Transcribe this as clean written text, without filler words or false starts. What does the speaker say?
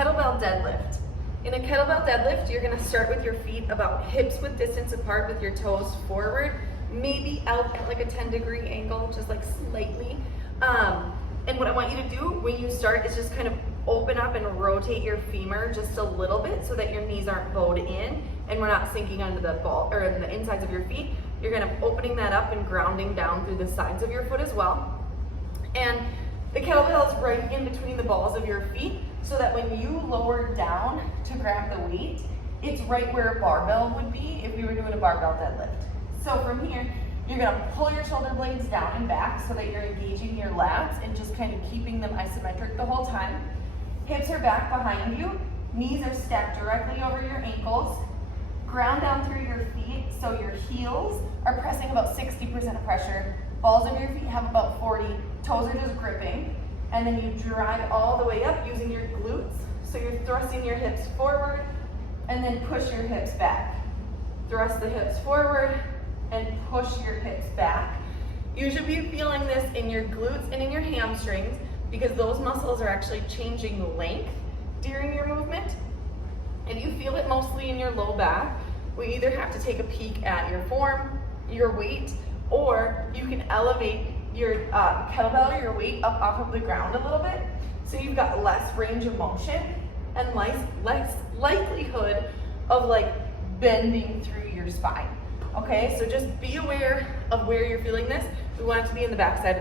kettlebell deadlift. In a kettlebell deadlift, you're gonna start with your feet about hips width distance apart with your toes forward, maybe out at like a 10-degree angle, just like slightly. And what I want you to do when you start is just kind of open up and rotate your femur just a little bit so that your knees aren't bowed in and we're not sinking under the ball or in the insides of your feet. You're gonna opening that up and grounding down through the sides of your foot as well. And the kettlebell is right in between the balls of your feet so that when you lower down to grab the weight, it's right where a barbell would be if we were doing a barbell deadlift. So from here, you're gonna pull your shoulder blades down and back so that you're engaging your lats and just kind of keeping them isometric the whole time. Hips are back behind you, knees are stacked directly over your ankles, ground down through your feet so your heels are pressing about 60% of pressure, balls of your feet have about 40, toes are just gripping, and then you drive all the way up using your glutes. So you're thrusting your hips forward and then push your hips back. Thrust the hips forward and push your hips back. You should be feeling this in your glutes and in your hamstrings because those muscles are actually changing length during your movement. And you feel it mostly in your low back. We either have to take a peek at your form, your weight, or you can elevate your kettlebell or your weight up off of the ground a little bit. So you've got less range of motion and less likelihood of like bending through your spine. Okay, so just be aware of where you're feeling this. We want it to be in the backside of the